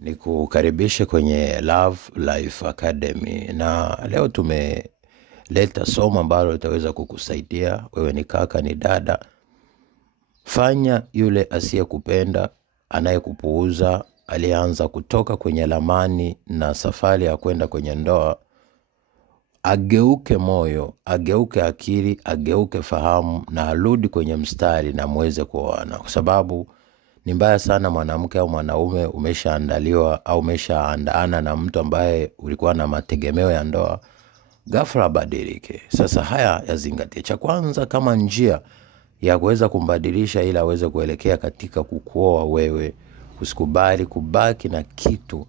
Nikukaribishe kwenye Love Life Academy, na leo tumeleta somo ambalo litaweza kukusaidia wewe. Ni kaka, ni dada. Fanya yule asiyekupenda, anayekupuuza, alianza kutoka kwenye lamani na safari ya kwenda kwenye ndoa, ageuke moyo, ageuke akili, ageuke fahamu, na arudi kwenye mstari na muweze kuoana. Kwa sababu ni mbaya sana mwanamke au mwanaume umeshaandaliwa au umeshaandaana na mtu ambaye ulikuwa na mategemeo ya ndoa, ghafla badilike. Sasa haya yazingatie. Cha kwanza, kama njia ya kuweza kumbadilisha ili aweze kuelekea katika kukuoa wewe, usikubali kubaki na kitu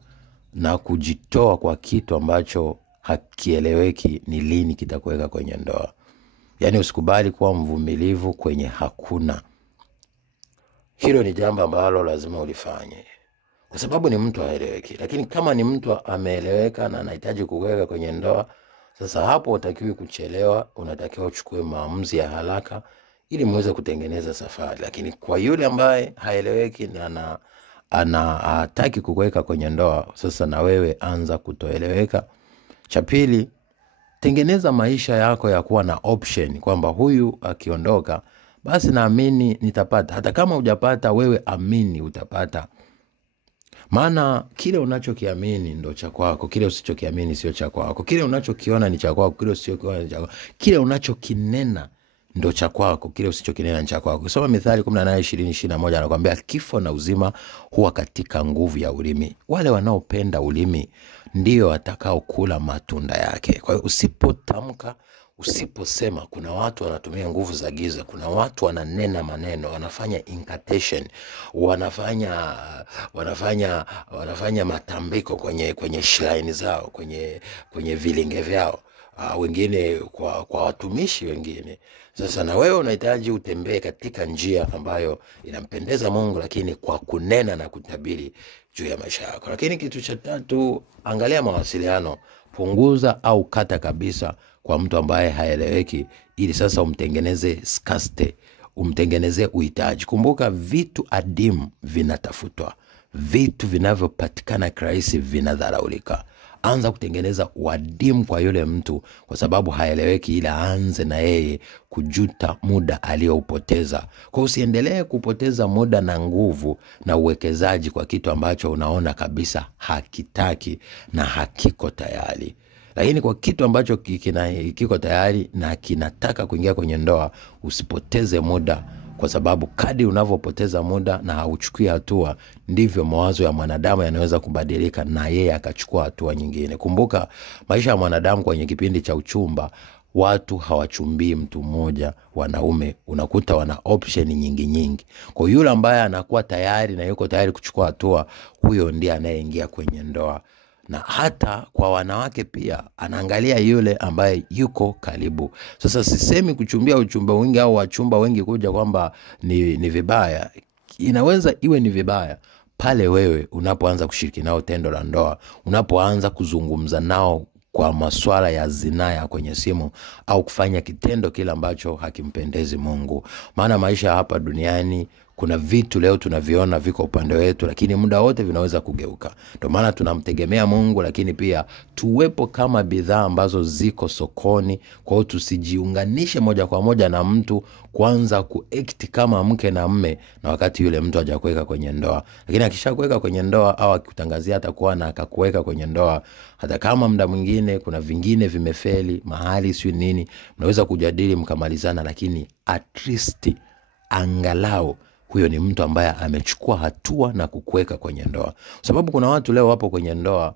na kujitoa kwa kitu ambacho hakieleweki ni lini kitakuweka kwenye ndoa. Yaani usikubali kuwa mvumilivu kwenye hakuna. Hilo ni jambo ambalo lazima ulifanye, kwa sababu ni mtu haeleweki. Lakini kama ni mtu ameeleweka na anahitaji kuweka kwenye ndoa, sasa hapo utakiwi kuchelewa, unatakiwa uchukue maamuzi ya haraka ili muweze kutengeneza safari. Lakini kwa yule ambaye haeleweki na hataki kuweka kwenye ndoa, sasa na wewe anza kutoeleweka. Cha pili, tengeneza maisha yako ya kuwa na option, kwamba huyu akiondoka basi naamini nitapata. Hata kama hujapata, wewe amini utapata. Maana kile unachokiamini ndo cha kwako, kile usichokiamini sio cha kwako. Kile unachokiona ni cha kwako, kile usichokiona ni cha kwako. Kile unachokinena ndo cha kwako, kile usichokinena ni cha kwako. Soma Mithali 18:20-21, anakuambia kifo na uzima huwa katika nguvu ya ulimi. Wale wanaopenda ulimi ndio watakao kula matunda yake. Kwa hiyo usipotamka, usiposema, kuna watu wanatumia nguvu za giza, kuna watu wananena maneno, wanafanya incantation, wanafanya matambiko kwenye shrine zao, kwenye vilinge vyao, wengine kwa watumishi wengine. Sasa na wewe unahitaji utembee katika njia ambayo inampendeza Mungu, lakini kwa kunena na kutabiri juu ya maisha yako. Lakini kitu cha tatu, angalia mawasiliano. Punguza au kata kabisa kwa mtu ambaye haeleweki, ili sasa umtengeneze scarcity, umtengeneze uhitaji. Kumbuka, vitu adimu vinatafutwa, vitu vinavyopatikana kirahisi vinadharaulika. Anza kutengeneza uadimu kwa yule mtu, kwa sababu haeleweki, ila anze na yeye kujuta muda aliyoupoteza. Kwa usiendelee kupoteza muda na nguvu na uwekezaji kwa kitu ambacho unaona kabisa hakitaki na hakiko tayari. Lakini kwa kitu ambacho kiko tayari na kinataka kuingia kwenye ndoa, usipoteze muda, kwa sababu kadri unavyopoteza muda na hauchukui hatua, ndivyo mawazo ya mwanadamu yanaweza kubadilika na yeye akachukua hatua nyingine. Kumbuka, maisha ya mwanadamu kwenye kipindi cha uchumba, watu hawachumbii mtu mmoja. Wanaume unakuta wana option nyingi. Kwa yule ambaye anakuwa tayari na yuko tayari kuchukua hatua, huyo ndiye anayeingia kwenye ndoa. Na hata kwa wanawake pia, anaangalia yule ambaye yuko karibu. Sasa sisemi kuchumbia uchumba wingi au wachumba wengi kuja kwamba ni vibaya. Inaweza iwe ni vibaya pale wewe unapoanza kushiriki nao tendo la ndoa, unapoanza kuzungumza nao kwa masuala ya zinaa kwenye simu, au kufanya kitendo kile ambacho hakimpendezi Mungu. Maana maisha hapa duniani, kuna vitu leo tunaviona viko upande wetu, lakini muda wote vinaweza kugeuka. Ndio maana tunamtegemea Mungu, lakini pia tuwepo kama bidhaa ambazo ziko sokoni. Kwa hiyo tusijiunganishe moja kwa moja na mtu, kwanza kuact kama mke na mme, na wakati yule mtu hajakuweka kwenye ndoa. Lakini akishakuweka kwenye ndoa, au akikutangazia atakuwa na akakuweka kwenye ndoa, hata kama muda mwingine kuna vingine vimefeli mahali sio nini, mnaweza kujadili mkamalizana, lakini at least angalau huyo ni mtu ambaye amechukua hatua na kukuweka kwenye ndoa. Sababu kuna watu leo wapo kwenye ndoa,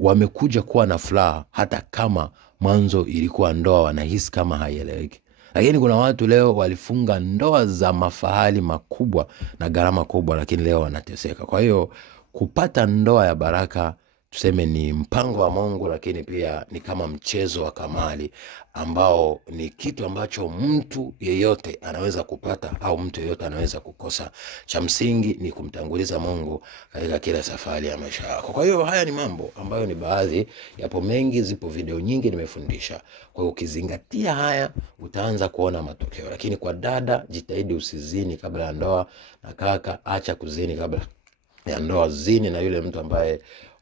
wamekuja kuwa na furaha, hata kama mwanzo ilikuwa ndoa wanahisi kama haieleweki. Lakini kuna watu leo walifunga ndoa za mafahali makubwa na gharama kubwa, lakini leo wanateseka. Kwa hiyo kupata ndoa ya baraka, tuseme ni mpango wa Mungu, lakini pia ni kama mchezo wa kamari, ambao ni kitu ambacho mtu yeyote anaweza kupata au mtu yeyote anaweza kukosa. Cha msingi ni kumtanguliza Mungu katika kila safari ya maisha yako. Kwa hiyo haya ni mambo ambayo ni baadhi, yapo mengi, zipo video nyingi nimefundisha. Kwa hiyo ukizingatia haya, utaanza kuona matokeo. Lakini kwa dada, jitahidi usizini kabla ya ndoa, na kaka, acha kuzini kabla ya ndoa, zini na yule mtu ambaye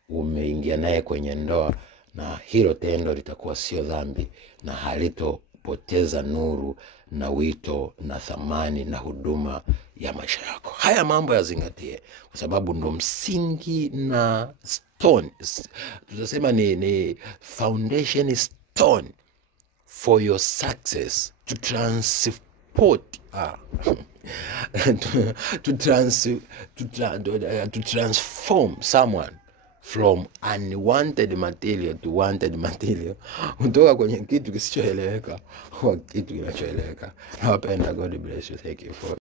umeingia naye kwenye ndoa, na hilo tendo litakuwa sio dhambi na halitopoteza nuru na wito na thamani na huduma ya maisha yako. Haya mambo yazingatie, kwa sababu ndo msingi na stone, tutasema ni foundation stone for your success, to transport to transform someone from unwanted material to wanted material, kutoka kwenye kitu kisichoeleweka kwa kitu kinachoeleweka. Nawapenda. God bless you. Thank you for